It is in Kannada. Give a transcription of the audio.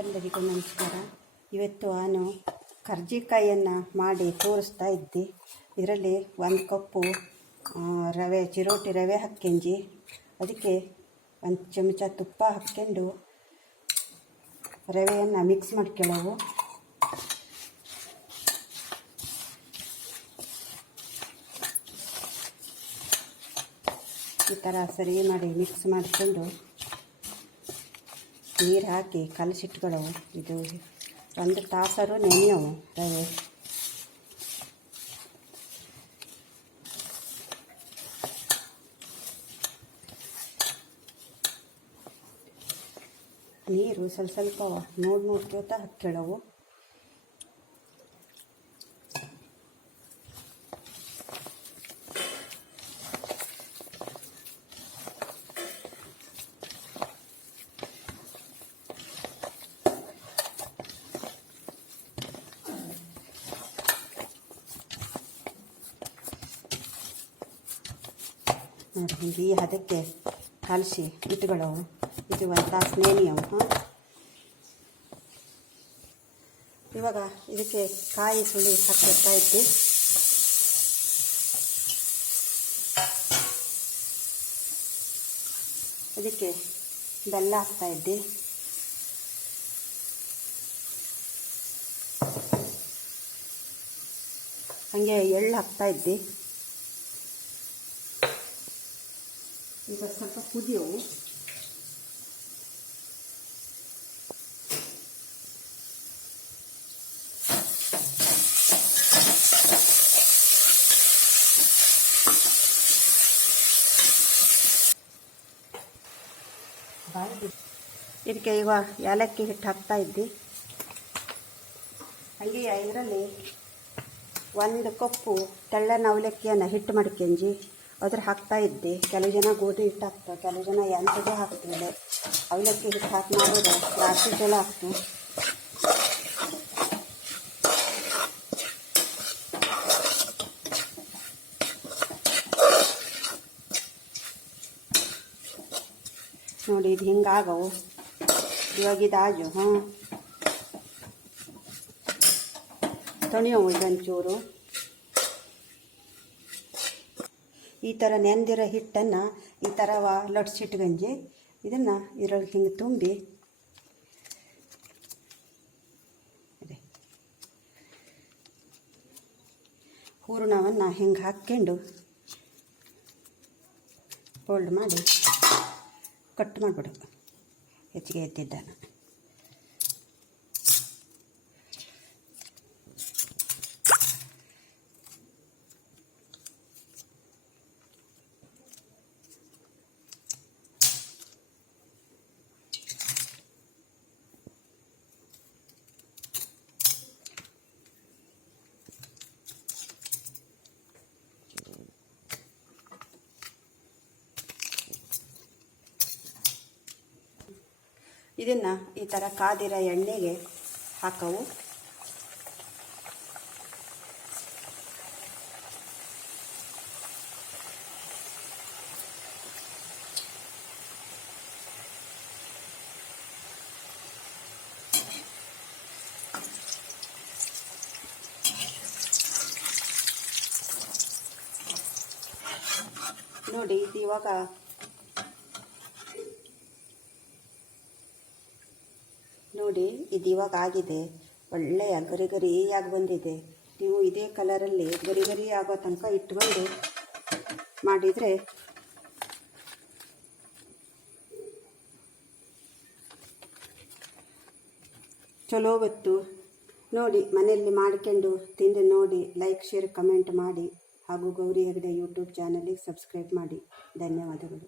ಎಲ್ಲರಿಗೂ ನಮಸ್ಕಾರ. ಇವತ್ತು ನಾನು ಕರ್ಜಿಕಾಯಿಯನ್ನು ಮಾಡಿ ತೋರಿಸ್ತಾ ಇದ್ದೆ. ಇದರಲ್ಲಿ 1 ಕಪ್ಪು ರವೆ, ಚಿರೋಟಿ ರವೆ ಹಾಕ್ಕೊಂಡಿ ಅದಕ್ಕೆ 1 ಚಮಚ ತುಪ್ಪ ಹಾಕ್ಕೊಂಡು ರವೆಯನ್ನು ಮಿಕ್ಸ್ ಮಾಡ್ಕೊಳ್ಳವು. ಈ ಥರ ಸರಿ ಮಾಡಿ ಮಿಕ್ಸ್ ಮಾಡಿಕೊಂಡು ನೀರು ಹಾಕಿ ಕಲಸಿಟ್ಕೊಳ್ಳವು. ಇದು 1 ತಾಸಾರು ನೆನೆಯವು ರವೆ. ನೀರು ಸ್ವಲ್ಪ ನೋಡ್ಕೋತ ಹಾಕ್ಕೊಳ್ಳವು. ನೋಡಿ, ಹಿಂಗೆ ಈ ಹದಕ್ಕೆ ಕಲಸಿ ಇಟ್ಕೊಳ್ಳವು. ಇದು 1 ತಾಸು ನೆನೆಯವು. ಇವಾಗ ಇದಕ್ಕೆ ಕಾಯಿ ಸುಳಿ ಹಾಕ್ತಾ ಇದ್ದೆ. ಅದಕ್ಕೆ ಬೆಲ್ಲ ಹಾಕ್ತಾ ಇದ್ದೆ. ಹಾಗೆ ಎಳ್ಳು ಹಾಕ್ತಾ ಇದ್ದೆ. ಈಗ ಸ್ವಲ್ಪ ಕುದಿಯವು. ಇದಕ್ಕೆ ಈಗ ಏಲಕ್ಕಿ ಹಿಟ್ಟು ಹಾಕ್ತಾ ಇದ್ದೆ. ಹಾಗೆ ಇದರಲ್ಲಿ 1 ಕಪ್ಪು ತೆಳ್ಳನ ಅವಲಕ್ಕಿಯನ್ನು ಹಿಟ್ಟು ಮಾಡ್ಕೊಂಡಿ ಅದ್ರ ಹಾಕ್ತಾ ಇದ್ದೆ. ಕೆಲವು ಜನ ಗೋಧಿ ಹಿಟ್ಟು ಹಾಕ್ತಾರೆ, ಕೆಲವು ಜನ ಎಂಥದೇ ಹಾಕ್ತಿದ್ದೆ. ಅವಲಕ್ಕಿ ಹಿಟ್ಟು ಹಾಕಿ ಮಾಡೋದು ರಾತ್ರಿ ಜಲ ಹಾಕ್ತು. ನೋಡಿ, ಇದು ಹಿಂಗಾಗವು. ಇವಾಗ ಇದಾಜು ತಣಿಯವು. ಇದೊಂಚೂರು ಈ ಥರ ನೆಂದಿರೋ ಹಿಟ್ಟನ್ನು ಈ ಥರ ಲಟ್ಸಿಟ್ಗಂಜಿ ಇದನ್ನು ಇದರಲ್ಲಿ ಹಿಂಗೆ ತುಂಬಿ ಹೂರಣವನ್ನು ಹಿಂಗೆ ಹಾಕ್ಕೊಂಡು ಫೋಲ್ಡ್ ಮಾಡಿ ಕಟ್ ಮಾಡಿಬಿಡು. ಹೆಚ್ಚಿಗೆ ಎತ್ತಿದ್ದಾನೆ. ಇದನ್ನು ಈ ಥರ ಕಾದಿರೋ ಎಣ್ಣೆಗೆ ಹಾಕವು. ನೋಡಿ, ಇದು ಇವಾಗ ಆಗಿದೆ. ಒಳ್ಳೆಯ ಗರಿಯಾಗಿ ಬಂದಿದೆ. ನೀವು ಇದೇ ಕಲರಲ್ಲಿ ಗರಿ ಆಗೋ ತನಕ ಇಟ್ಕೊಂಡು ಮಾಡಿದರೆ ಚಲೋ ಗೊತ್ತು. ನೋಡಿ, ಮನೆಯಲ್ಲಿ ಮಾಡ್ಕೊಂಡು ತಿಂದು ನೋಡಿ. ಲೈಕ್, ಶೇರ್, ಕಮೆಂಟ್ ಮಾಡಿ. ಹಾಗೂ ಗೌರಿ ಹೆಗ್ಡೆ ಯೂಟ್ಯೂಬ್ ಚಾನಲಿಗೆ ಸಬ್ಸ್ಕ್ರೈಬ್ ಮಾಡಿ. ಧನ್ಯವಾದಗಳು.